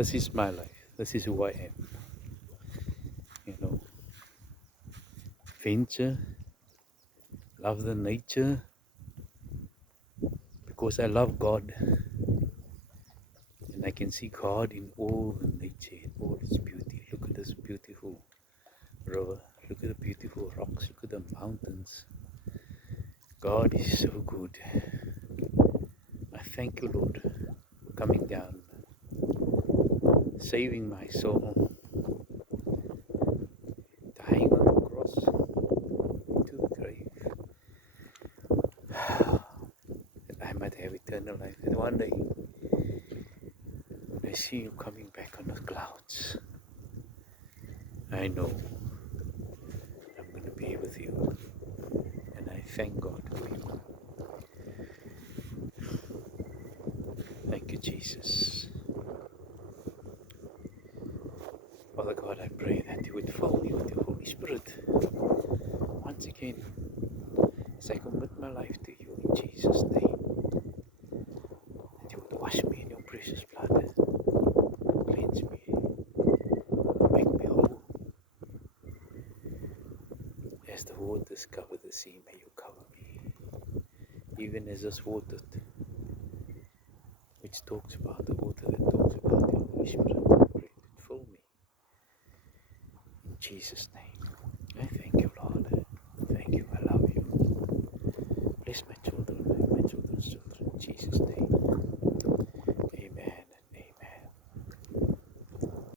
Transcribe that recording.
This is my life. This is who I am. You know, venture, love the nature, because I love God. And I can see God in all the nature, in all its beauty. Look at this beautiful river. Look at the beautiful rocks. Look at the mountains. God is so good. I thank you, Lord, for coming down, saving my soul, dying on the cross to the grave, that I might have eternal life. And one day, when I see you coming back on the clouds, I know I'm going to be with you. And I thank God for you. Thank you, Jesus. Father God, I pray that you would fill me with your Holy Spirit once again as I commit my life to you in Jesus' name. That you would wash me in your precious blood, cleanse me, make me whole. As the waters cover the sea, may you cover me. Even as this water, which talks about the water that talks about the Holy Spirit, I pray that fill me. In Jesus' name. I thank you, Lord. Thank you. I love you. Bless my children, my children's children. In Jesus' name.